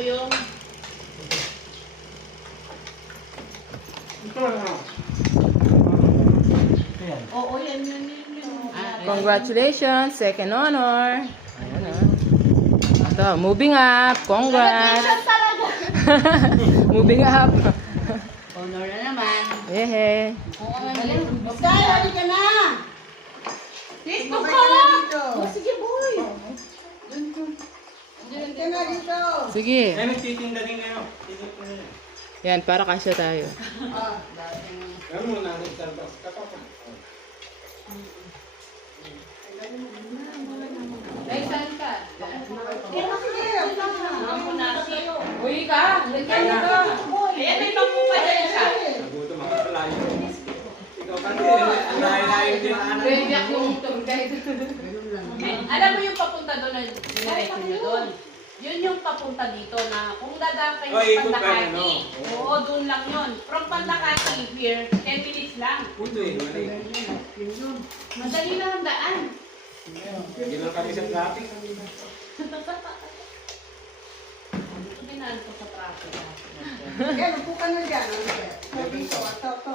yung... Oo, yan. Congratulations, second honor. Ayan na. Ito, moving up. Congrats. Moving up. Honor na naman. Hehe. Sky, halika na! Dito ka! Sige, boy. Halika na dito. Sige. Ay, nagtitinda din kayo. Titinda din. Yan, para kasya tayo. Ano mo na rin Starbucks? Kapapa. Ay, saan ka? Uy ka! Nagkaya ka! Ayan, may pangkupa dyan siya. Nagutom ako sa layo. Ikaw kasi, ang layo-layo din ang anak. Ready yung tour guide. Alam mo yung papunta doon na diniretso nyo doon? Yun yung papunta dito na kung dadaan kayo Oh, sa ikot ka, Pandakati. ano? Oo, doon lang yun. From Pandakati here, 10 minutes lang. Puto eh, mali. Madali lang ang daan. Hindi lang kami sa traffic. Binaan ko sa traffic. Yan, upo ka na dyan. Dito, ito.